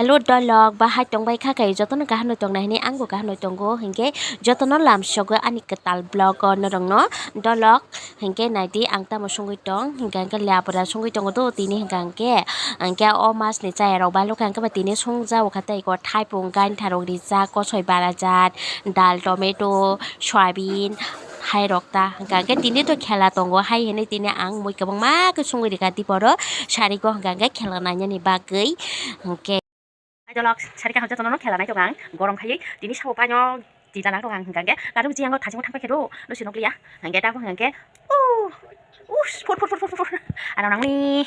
Hello dolog bahai tong bai kha kai jotono ka hanoi tong nai ni angbo ka hanoi tongo hingke jotono lam sogo ani ketal blog no rong no dolog hingke naiti angta mo songoi tong hingka ke lapora songoi tongo to tini hingka ke angke o mas ni chai rok balu kan ke tini songja o khatai ko thaipung gain tharok rijak kosoi barajat dal tomato soybean hai rokta hingka ke tini to khela tongo hai hene tini ang moi kabang ma ke songoi rika tiporo sari ko hingka ke khela nanya ni bagui hingke dolog sari ka jotono khela nai tongang gorom khai tini sao panyo tila na tongang hingka ke kadu jiang thajing thangpa kedo no sinoklia hingke ta hingke fut ano nangni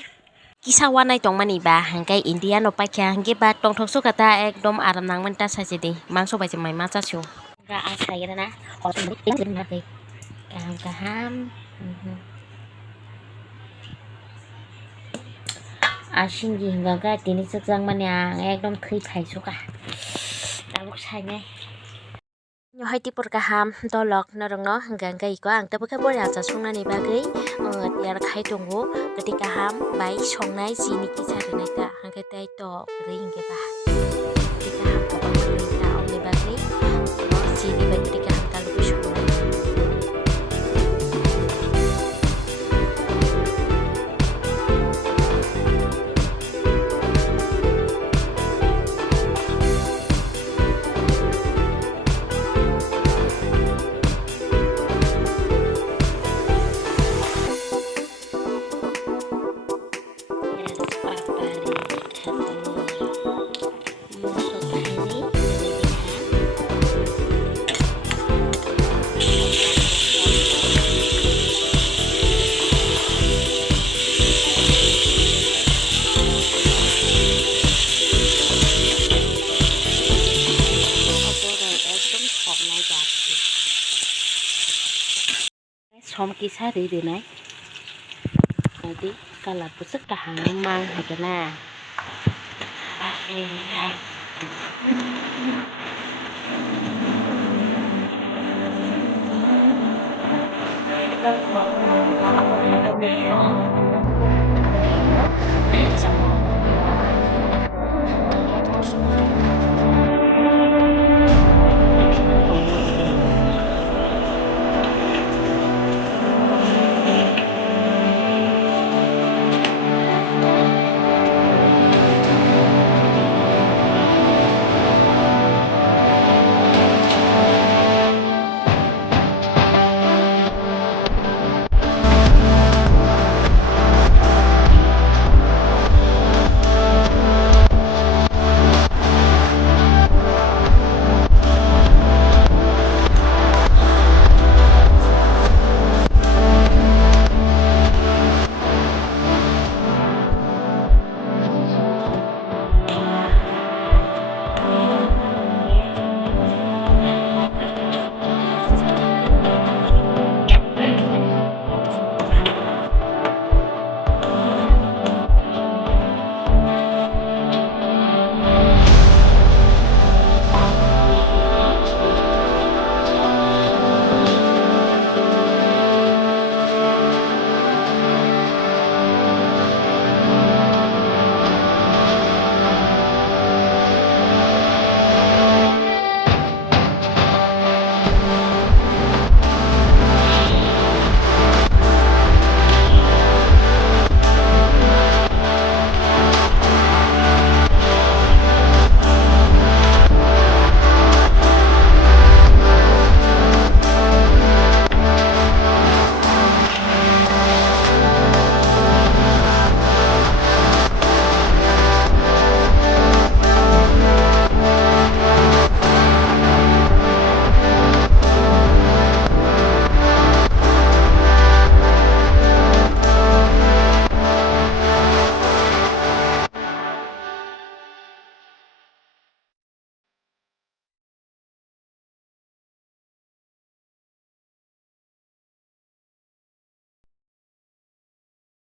kisa wanai tongmani ba hangkai India no paikya hangke ba tongthok so kata ekdom aram nangman ta sajidi mangso bai mai ma chasu ga asai na hotum tin na kai kaham kaham asinggi hingga ka tini sajang mani ang ekdom thai phai suka tabuk sai nai nyo hai tipor kaham dolok norong no hingga kai ko ang tabu ka bora cha songnani bagui tiar khai tongo gati kaham bai songnai jini kisa renai ta hangke tai to gri hingke ba gati kaham kabang mani ta omni bagui jini bai gati kaham kalu songnai som kisa ri nai nanti kala pusuk kahang mang hakena